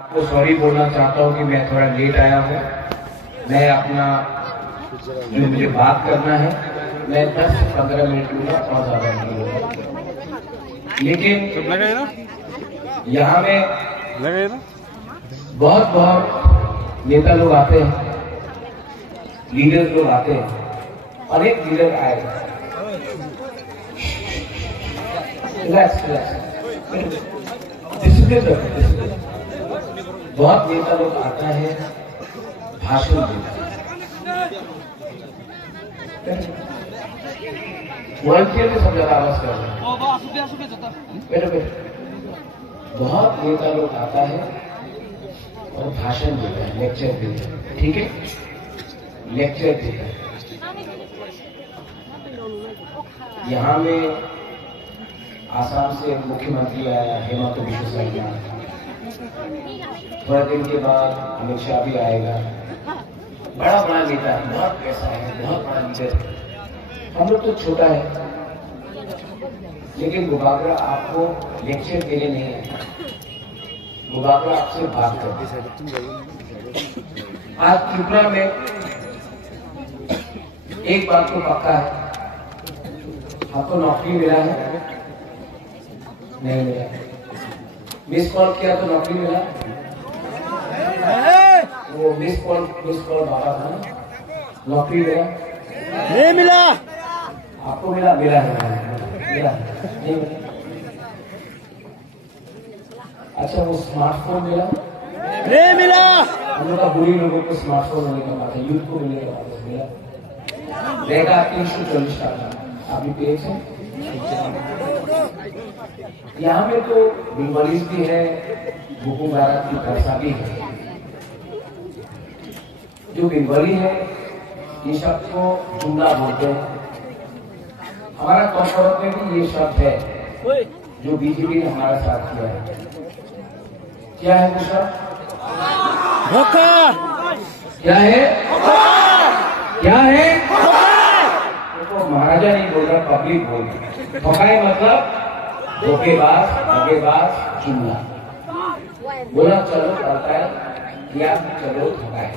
आपको सॉरी बोलना चाहता हूँ कि मैं थोड़ा लेट आया हूँ। मैं अपना जो मुझे बात करना है मैं 10 से 15 मिनट लूंगा और ज्यादा नहीं लूंगा। लेकिन यहाँ में बहुत नेता लोग आते हैं, लीडर लोग आते हैं और एक लीडर आएगा। बहुत नेता लोग आता है, भाषण देता है, वॉलंटियर में सब ज्यादा आवाज कर रहे हैं। बहुत नेता लोग आता है और भाषण देता है, लेक्चर देता है। ठीक है, लेक्चर देता है। यहाँ में आसाम से मुख्यमंत्री आया, हेमंत बिश्व शर्मा। थोड़े दिन के बाद अमित शाह भी आएगा। बड़ा बड़ा नेता है, बहुत पैसा है, बहुत बड़ा लीडर है। हम लोग तो छोटा है, लेकिन मुबाकरा आपको लेक्चर देने नहीं है, मुबाकरा आपसे बात करते हैं। आज त्रिपुरा में एक बात तो पक्का है, आपको नौकरी मिला है? नहीं मिला। मिस कॉल किया तो नौकरी मिला? वो मिस कॉल बाबा था ना, नौकरी मिला? नहीं मिला। आपको मिला? मिला है, मिला नहीं मिला। अच्छा, वो स्मार्टफोन मिला? नहीं मिला। हम लोग का बुरी लोगों को स्मार्टफोन मिलने का बात है, यूथ को मिलने का बात है। मिला रहेगा 340 का अभी पेज है। यहाँ में तो बिंगवालीज भी है, भूकू भारत की भाषा भी है। जो बिंगवाली है ये शब्द को जुमला बोलते हैं। हमारा कॉर्पोरेट में भी ये शब्द है जो बीजेपी ने हमारा साथ किया है। क्या है वो शब्द? धोखा। क्या है? क्या है? तो महाराजा नहीं बोल रहा, पब्लिक बोल रही। धोखा मतलब धोखेबाज, जुमला। बोला चलो करता है, किया चलो धोखा है।